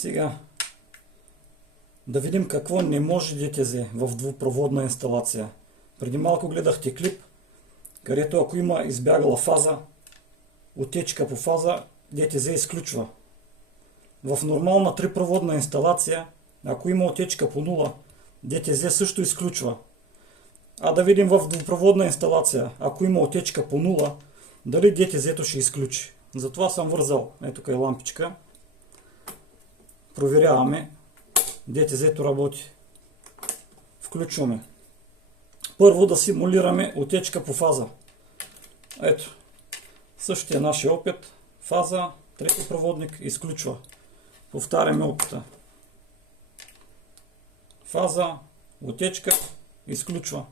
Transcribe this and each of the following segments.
Сега да видим какво не може ДТЗ в двупроводна инсталация. Преди малко гледахте клип, където ако има избягала фаза, отечка по фаза, ДТЗ изключва. В нормална трипроводна инсталация, ако има отечка по нула, ДТЗ също изключва. А да видим в двупроводна инсталация, ако има отечка по нула, дали ДТЗ-то ще изключи. Затова съм вързал, ето тук е лампичка. Проверяваме. ДТЗ-то работи. Включваме. Първо да симулираме отечка по фаза. Ето. Същия нашия опит. Фаза, трети проводник, изключва. Повтаряме опита. Фаза, отечка, изключва.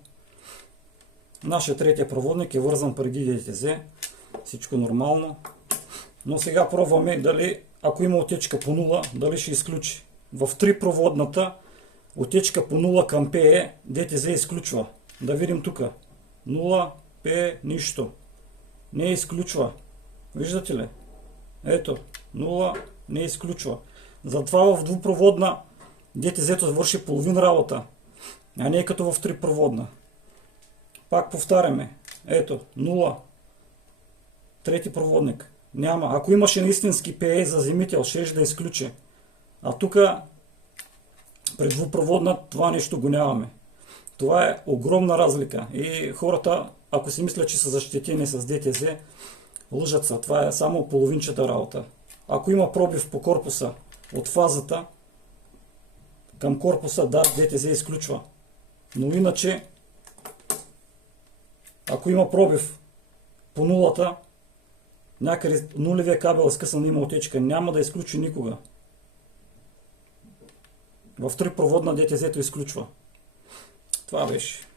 Нашия третия проводник е вързан преди ДТЗ. Всичко нормално. Но сега пробваме дали, ако има отечка по нула, дали ще изключи. В трипроводната отечка по 0 към PE ДТЗ изключва. Да видим тук. 0, PE, нищо. Не изключва. Виждате ли? Ето. 0, не изключва. Затова в двупроводна ДТЗ-то върши половин работа. А не е като в трипроводна. Пак повтаряме. Ето. 0. Трети проводник. Няма. Ако имаше истински PE заземител, ще да изключи. А тук при двупроводна това нещо го нямаме. Това е огромна разлика. И хората, ако си мислят, че са защитени с ДТЗ, лъжат се. Това е само половинчата работа. Ако има пробив по корпуса от фазата към корпуса, да, ДТЗ изключва. Но иначе, ако има пробив по нулата, някъде нулевия кабел е скъсан, има отечка, няма да изключи никога. В трипроводна ДТЗ-то изключва. Това беше.